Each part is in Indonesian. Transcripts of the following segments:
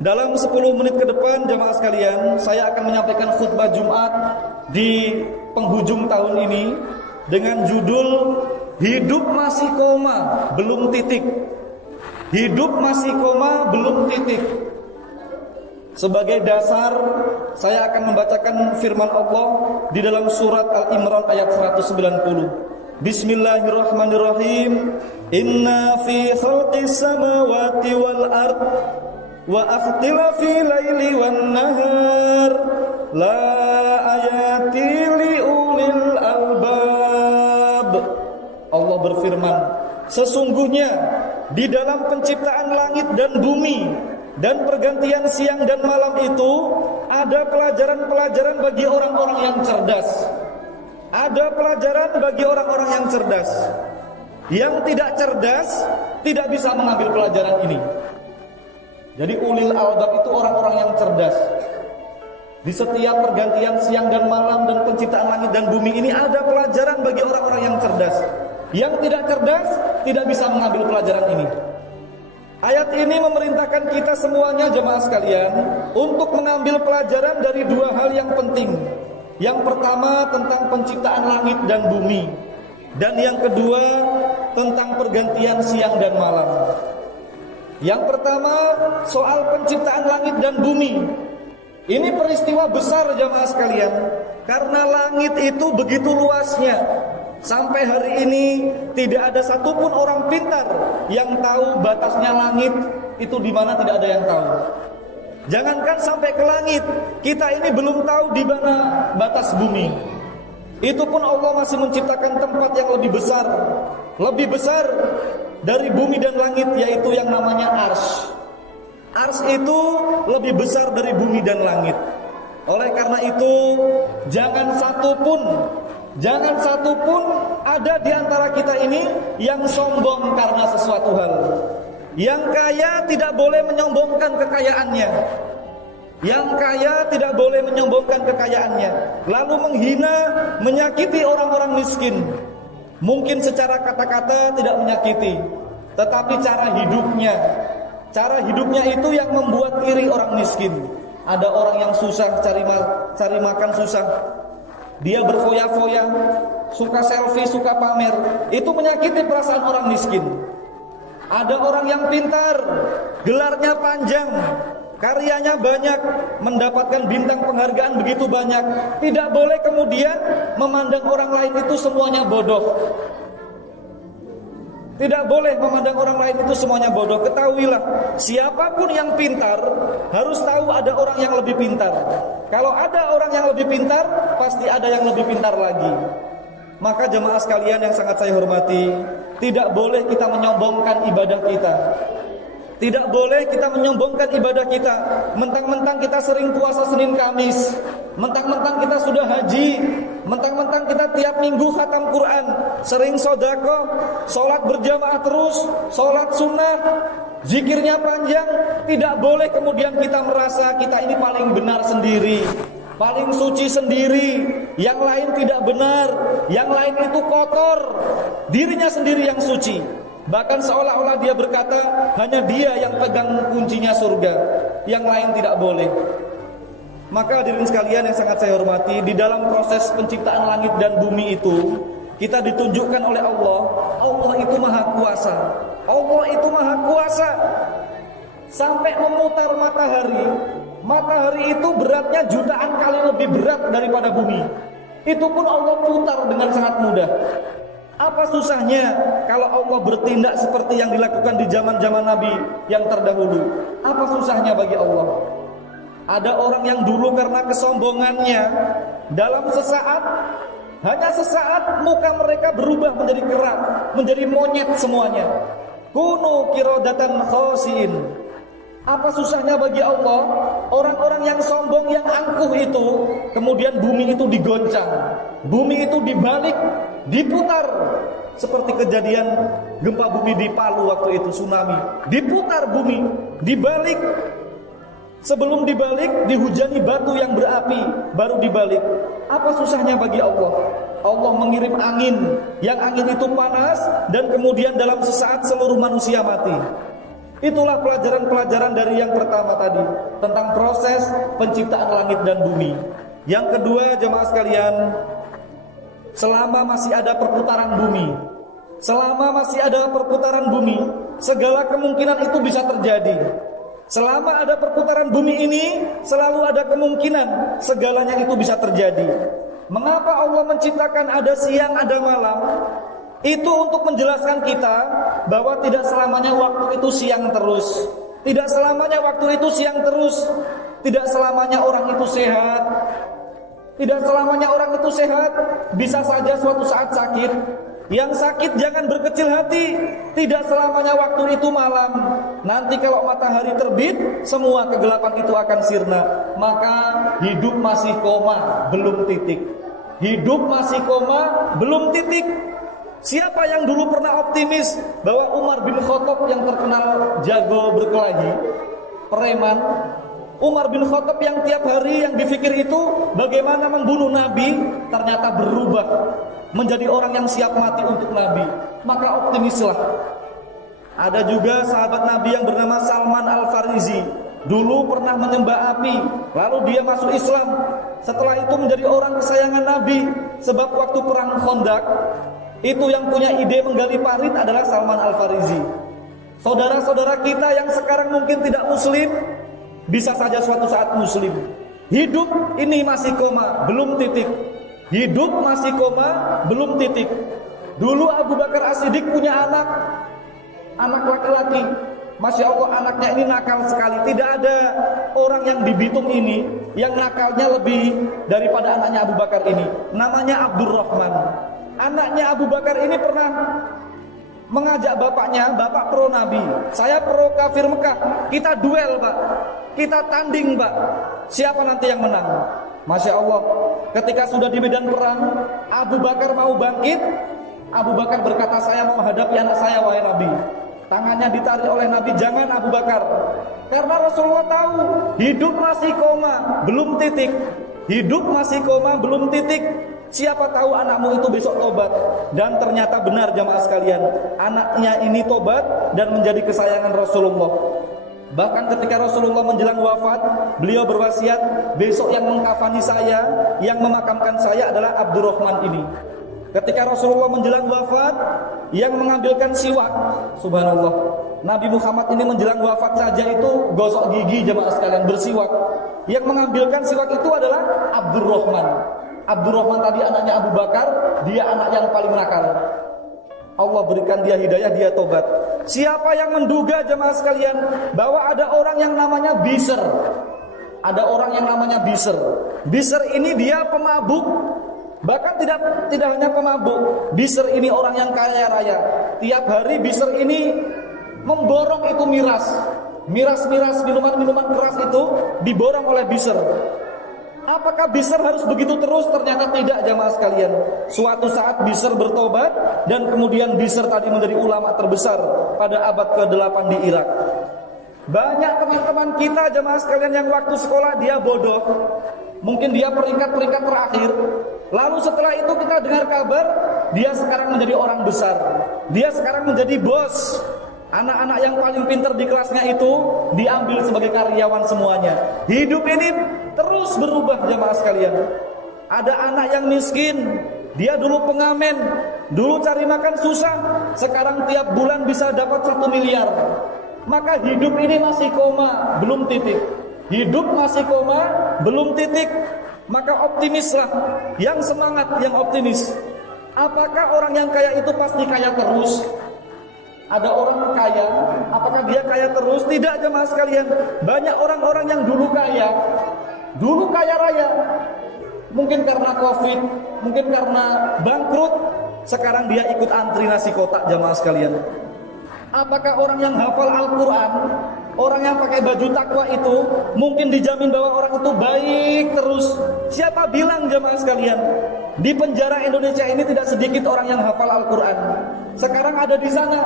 Dalam 10 menit ke depan jamaah sekalian, saya akan menyampaikan khutbah Jumat di penghujung tahun ini dengan judul Hidup Masih Koma Belum Titik. Hidup masih koma belum titik. Sebagai dasar, saya akan membacakan firman Allah di dalam surat Al-Imran ayat 190. Bismillahirrahmanirrahim. Inna fi khalqis samawati wal ard wa ikhtilafil laili wan nahar la ayati liulil albab. Allah berfirman, sesungguhnya di dalam penciptaan langit dan bumi dan pergantian siang dan malam itu ada pelajaran-pelajaran bagi orang-orang yang cerdas. Ada pelajaran bagi orang-orang yang cerdas. Yang tidak cerdas tidak bisa mengambil pelajaran ini. Jadi ulil albab itu orang-orang yang cerdas. Di setiap pergantian siang dan malam dan penciptaan langit dan bumi ini ada pelajaran bagi orang-orang yang cerdas. Yang tidak cerdas tidak bisa mengambil pelajaran ini. Ayat ini memerintahkan kita semuanya jemaah sekalian untuk mengambil pelajaran dari dua hal yang penting. Yang pertama tentang penciptaan langit dan bumi, dan yang kedua tentang pergantian siang dan malam. Yang pertama soal penciptaan langit dan bumi. Ini peristiwa besar jemaah sekalian, karena langit itu begitu luasnya. Sampai hari ini tidak ada satupun orang pintar yang tahu batasnya langit itu di mana, tidak ada yang tahu. Jangankan sampai ke langit, kita ini belum tahu di mana batas bumi. Itu pun Allah masih menciptakan tempat yang lebih besar dari bumi dan langit, yaitu yang namanya Arsy. Arsy itu lebih besar dari bumi dan langit. Oleh karena itu, jangan satupun ada di antara kita ini yang sombong karena sesuatu hal. Yang kaya tidak boleh menyombongkan kekayaannya. Yang kaya tidak boleh menyombongkan kekayaannya, lalu menghina, menyakiti orang-orang miskin. Mungkin secara kata-kata tidak menyakiti, tetapi cara hidupnya itu yang membuat iri orang miskin. Ada orang yang susah cari makan susah, dia berfoya-foya, suka selfie, suka pamer. Itu menyakiti perasaan orang miskin. Ada orang yang pintar, gelarnya panjang, karyanya banyak, mendapatkan bintang penghargaan begitu banyak. Tidak boleh kemudian memandang orang lain itu semuanya bodoh. Tidak boleh memandang orang lain itu semuanya bodoh. Ketahuilah, siapapun yang pintar harus tahu ada orang yang lebih pintar. Kalau ada orang yang lebih pintar, pasti ada yang lebih pintar lagi. Maka jemaah sekalian yang sangat saya hormati, tidak boleh kita menyombongkan ibadah kita. Tidak boleh kita menyombongkan ibadah kita. Mentang-mentang kita sering puasa Senin Kamis, mentang-mentang kita sudah haji, mentang-mentang kita tiap minggu khatam Quran, sering sedekah, sholat berjamaah terus, sholat sunnah, zikirnya panjang. Tidak boleh kemudian kita merasa kita ini paling benar sendiri, paling suci sendiri, yang lain tidak benar, yang lain itu kotor, dirinya sendiri yang suci. Bahkan seolah-olah dia berkata hanya dia yang pegang kuncinya surga, yang lain tidak boleh. Maka hadirin sekalian yang sangat saya hormati, di dalam proses penciptaan langit dan bumi itu kita ditunjukkan oleh Allah. Allah itu maha kuasa. Allah itu maha kuasa. Sampai memutar matahari. Matahari itu beratnya jutaan kali lebih berat daripada bumi. Itu pun Allah putar dengan sangat mudah. Apa susahnya kalau Allah bertindak seperti yang dilakukan di zaman-zaman Nabi yang terdahulu? Apa susahnya bagi Allah? Ada orang yang dulu karena kesombongannya, dalam sesaat, hanya sesaat muka mereka berubah menjadi kerak, menjadi monyet semuanya. Kunu qiradatan khasiin. Apa susahnya bagi Allah? Orang-orang yang sombong, yang angkuh itu, kemudian bumi itu digoncang, bumi itu dibalik, diputar. Seperti kejadian gempa bumi di Palu waktu itu, tsunami. Diputar bumi, dibalik. Sebelum dibalik, dihujani batu yang berapi, baru dibalik. Apa susahnya bagi Allah? Allah mengirim angin, yang angin itu panas, dan kemudian dalam sesaat seluruh manusia mati. Itulah pelajaran-pelajaran dari yang pertama tadi, tentang proses penciptaan langit dan bumi. Yang kedua, jemaah sekalian, selama masih ada perputaran bumi, segala kemungkinan itu bisa terjadi. Selama ada perputaran bumi ini, selalu ada kemungkinan segalanya itu bisa terjadi. Mengapa Allah menciptakan ada siang, ada malam? Itu untuk menjelaskan kita bahwa tidak selamanya waktu itu siang terus. Tidak selamanya waktu itu siang terus. Tidak selamanya orang itu sehat. Tidak selamanya orang itu sehat. Bisa saja suatu saat sakit. Yang sakit jangan berkecil hati. Tidak selamanya waktu itu malam. Nanti kalau matahari terbit, semua kegelapan itu akan sirna. Maka hidup masih koma, belum titik. Hidup masih koma, belum titik. Siapa yang dulu pernah optimis bahwa Umar bin Khattab yang terkenal jago berkelahi, preman, Umar bin Khattab yang tiap hari yang dipikir itu bagaimana membunuh Nabi, ternyata berubah menjadi orang yang siap mati untuk Nabi. Maka optimislah. Ada juga sahabat Nabi yang bernama Salman Al-Farisi. Dulu pernah menyembah api, lalu dia masuk Islam. Setelah itu menjadi orang kesayangan Nabi. Sebab waktu perang Khandaq, itu yang punya ide menggali parit adalah Salman Al-Farisi. Saudara-saudara kita yang sekarang mungkin tidak muslim, bisa saja suatu saat muslim. Hidup ini masih koma, belum titik. Hidup masih koma, belum titik. Dulu Abu Bakar As-Siddiq punya anak laki-laki. Masya Allah, anaknya ini nakal sekali. Tidak ada orang yang di Bitung ini yang nakalnya lebih daripada anaknya Abu Bakar ini. Namanya Abdurrahman. Anaknya Abu Bakar ini pernah mengajak bapaknya, bapak pro Nabi, saya pro kafir Mekah, kita duel pak, kita tanding pak, siapa nanti yang menang? Masya Allah, ketika sudah di medan perang, Abu Bakar mau bangkit. Abu Bakar berkata, saya mau hadapi anak saya wahai Nabi. Tangannya ditarik oleh Nabi, jangan Abu Bakar, karena Rasulullah tahu hidup masih koma, belum titik. Hidup masih koma, belum titik. Siapa tahu anakmu itu besok tobat. Dan ternyata benar jamaah sekalian, anaknya ini tobat dan menjadi kesayangan Rasulullah. Bahkan ketika Rasulullah menjelang wafat, beliau berwasiat, besok yang mengkafani saya, yang memakamkan saya adalah Abdurrahman ini. Ketika Rasulullah menjelang wafat, yang mengambilkan siwak, subhanallah, Nabi Muhammad ini menjelang wafat saja itu gosok gigi jamaah sekalian, bersiwak. Yang mengambilkan siwak itu adalah Abdurrahman. Abdurrahman tadi anaknya Abu Bakar, dia anak yang paling nakal. Allah berikan dia hidayah, dia tobat. Siapa yang menduga jemaah sekalian bahwa ada orang yang namanya Bishr? Ada orang yang namanya Bishr. Bishr ini dia pemabuk. Bahkan tidak hanya pemabuk. Bishr ini orang yang kaya raya. Tiap hari Bishr ini memborong itu miras. Miras-miras, minuman-minuman keras itu diborong oleh Bishr. Apakah Bishr harus begitu terus? Ternyata tidak jamaah sekalian. Suatu saat Bishr bertobat dan kemudian Bishr tadi menjadi ulama terbesar pada abad ke-8 di Irak. Banyak teman-teman kita jamaah sekalian yang waktu sekolah dia bodoh. Mungkin dia peringkat-peringkat terakhir. Lalu setelah itu kita dengar kabar dia sekarang menjadi orang besar. Dia sekarang menjadi bos. Anak-anak yang paling pintar di kelasnya itu diambil sebagai karyawan semuanya. Hidup ini terus berubah jamaah sekalian. Ada anak yang miskin, dia dulu pengamen, dulu cari makan susah, sekarang tiap bulan bisa dapat 1 miliar. Maka hidup ini masih koma, belum titik. Hidup masih koma, belum titik. Maka optimislah, yang semangat, yang optimis. Apakah orang yang kaya itu pasti kaya terus? Ada orang kaya, apakah dia kaya terus? Tidak jemaah sekalian. Banyak orang-orang yang dulu kaya raya. Mungkin karena Covid, mungkin karena bangkrut, sekarang dia ikut antri nasi kotak jemaah sekalian. Apakah orang yang hafal Al-Quran, orang yang pakai baju takwa itu mungkin dijamin bahwa orang itu baik terus? Siapa bilang jemaah sekalian? Di penjara Indonesia ini tidak sedikit orang yang hafal Al-Quran. Sekarang ada di sana,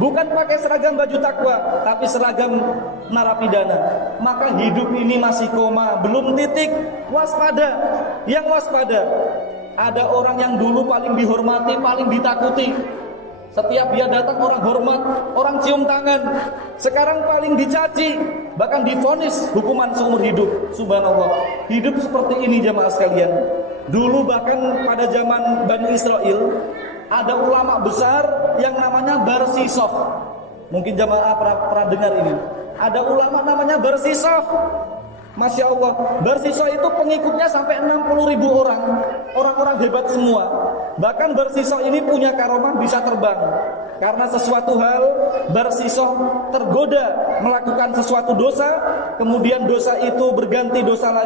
bukan pakai seragam baju takwa, tapi seragam narapidana. Maka hidup ini masih koma, belum titik. Waspada, yang waspada. Ada orang yang dulu paling dihormati, paling ditakuti. Setiap dia datang orang hormat, orang cium tangan. Sekarang paling dicaci, bahkan divonis hukuman seumur hidup. Subhanallah. Hidup seperti ini jamaah sekalian. Dulu bahkan pada zaman Bani Israel ada ulama besar yang namanya Barsisokh. Mungkin jamaah pernah dengar ini. Ada ulama namanya Barsisokh. Masya Allah, Barsisokh itu pengikutnya sampai 60.000 orang. Orang-orang hebat semua. Bahkan Barsisokh ini punya karomah bisa terbang. Karena sesuatu hal, Barsisokh tergoda melakukan sesuatu dosa, kemudian dosa itu berganti dosa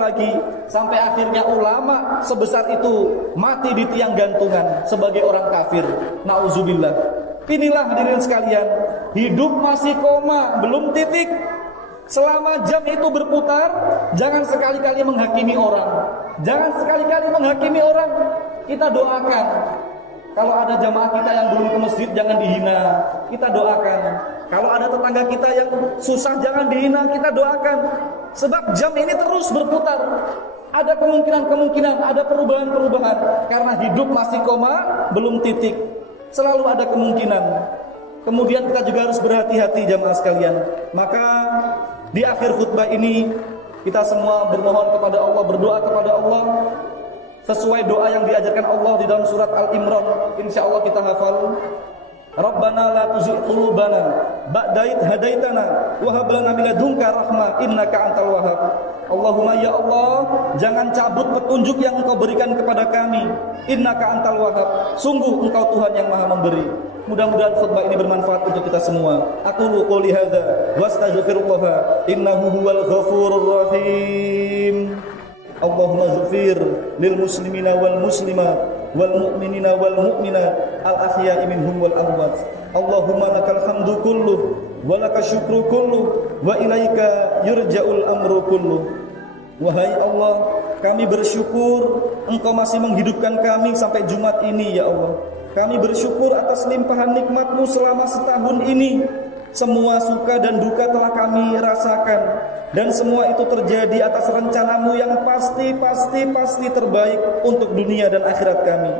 lagi, sampai akhirnya ulama sebesar itu mati di tiang gantungan sebagai orang kafir. Nauzubillah. Inilah hadirin sekalian, hidup masih koma, belum titik. Selama jam itu berputar, jangan sekali-kali menghakimi orang. Jangan sekali-kali menghakimi orang. Kita doakan. Kalau ada jamaah kita yang belum ke masjid, jangan dihina. Kita doakan. Kalau ada tetangga kita yang susah, jangan dihina. Kita doakan. Sebab jam ini terus berputar. Ada kemungkinan-kemungkinan, ada perubahan-perubahan. Karena hidup masih koma, belum titik. Selalu ada kemungkinan. Kemudian kita juga harus berhati-hati jamaah sekalian. Maka di akhir khutbah ini kita semua bermohon kepada Allah, berdoa kepada Allah sesuai doa yang diajarkan Allah di dalam surat Al-Imran. Insyaallah kita hafal. Rabbana la tuzigh qulubana ba'da idh hadaitana wa hab lana min ladunka rahmah innaka antal wahhab. Allahumma ya Allah, jangan cabut petunjuk yang Engkau berikan kepada kami. Innaka antal wahhab. Sungguh Engkau Tuhan yang Maha memberi. Mudah-mudahan khutbah ini bermanfaat untuk kita semua. Aqulu qouli hadza wastaghfirullah innahu huwal ghafurur rahim. Allahumma ighfir lil muslimina wal muslimat wal mu'minina wal mu'minat al ahya'i minhum wal amwat. Allahumma lakal hamdu kulluh wa lakal syukru kulluh wa ilaika yurja'ul amru kulluh. Wahai Allah, kami bersyukur Engkau masih menghidupkan kami sampai Jumat ini ya Allah. Kami bersyukur atas limpahan nikmat-Mu selama setahun ini. Semua suka dan duka telah kami rasakan, dan semua itu terjadi atas rencana-Mu yang pasti terbaik untuk dunia dan akhirat kami.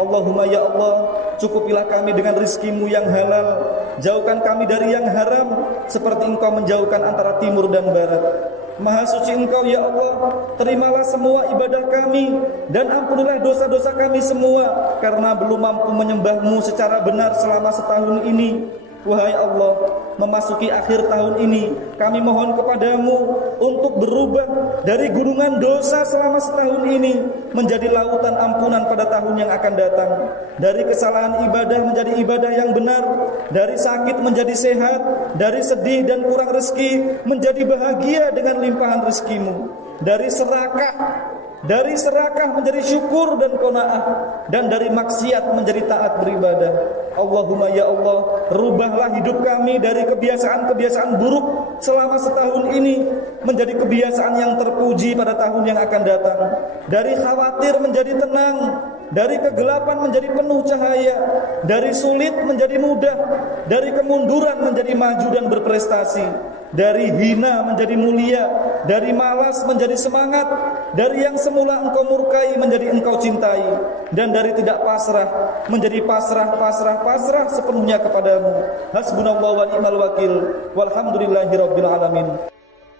Allahumma ya Allah, cukupilah kami dengan rizki-Mu yang halal, jauhkan kami dari yang haram, seperti Engkau menjauhkan antara timur dan barat. Maha suci Engkau ya Allah, terimalah semua ibadah kami dan ampunilah dosa-dosa kami semua, karena belum mampu menyembah-Mu secara benar selama setahun ini. Wahai Allah, memasuki akhir tahun ini, kami mohon kepadamu untuk berubah dari gunungan dosa selama setahun ini menjadi lautan ampunan pada tahun yang akan datang. Dari kesalahan ibadah menjadi ibadah yang benar, dari sakit menjadi sehat, dari sedih dan kurang rezeki menjadi bahagia dengan limpahan rezekimu, dari serakah menjadi syukur dan qanaah, dan dari maksiat menjadi taat beribadah. Allahumma ya Allah, rubahlah hidup kami dari kebiasaan-kebiasaan buruk selama setahun ini menjadi kebiasaan yang terpuji pada tahun yang akan datang. Dari khawatir menjadi tenang, dari kegelapan menjadi penuh cahaya, dari sulit menjadi mudah, dari kemunduran menjadi maju dan berprestasi, dari hina menjadi mulia, dari malas menjadi semangat, dari yang semula Engkau murkai menjadi Engkau cintai, dan dari tidak pasrah menjadi pasrah sepenuhnya kepadamu. Hasbunallahu wa ni'mal wakil. Walhamdulillahirabbil alamin.